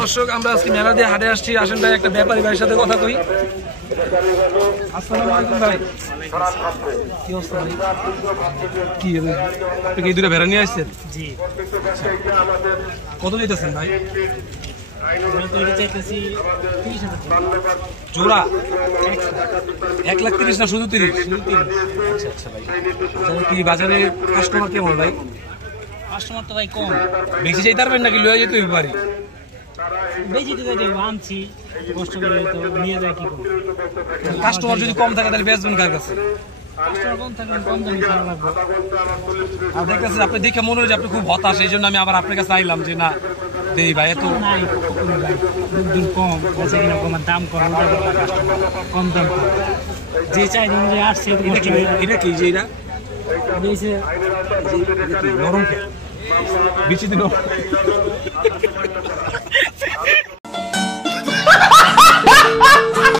দর্শক আমরা আজকে মেলা দিয়ে হাটে আসছি। আসেন ভাই একটা ব্যাপারী ভাইয়ের সাথে কথা কই। আসসালামু আলাইকুম ভাই। কি অবস্থা ভাই? কি আপনি এই দুটো ভেড়া নিয়ে আসছেন? জি। কত দিতেছেন ভাই? জোড়া 1,30,000 না শুধু 30? আচ্ছা ভাই। কি বাজারে কাস্টমার কেমন ভাই? কাস্টমার তো ভাই কম। বেশি যাইতে পারবেন নাকি লয়ে যেতে পারি? বেশি তো যাই আনছি কষ্ট করে তো নিয়ে যায় কি করব। কাস্টমার যদি কম থাকে তাহলে বেচবেন কার কাছে? কাস্টমার কম থাকলে কম দামে ছাড়া লাগবে। আর দেখতেছেন আপনি দেখে মনে হয় যে আপনি খুব হতাশ, এই জন্য আমি আবার আপনার কাছে আইলাম যে না দেই ভাই এত নাই ভাই দুধ কম বলছে কিনা কম দাম কম কাস্টমার কম দাম যে চাই অনুযায়ী আসছে। এটা কি যে এটা নরম বিচি দিন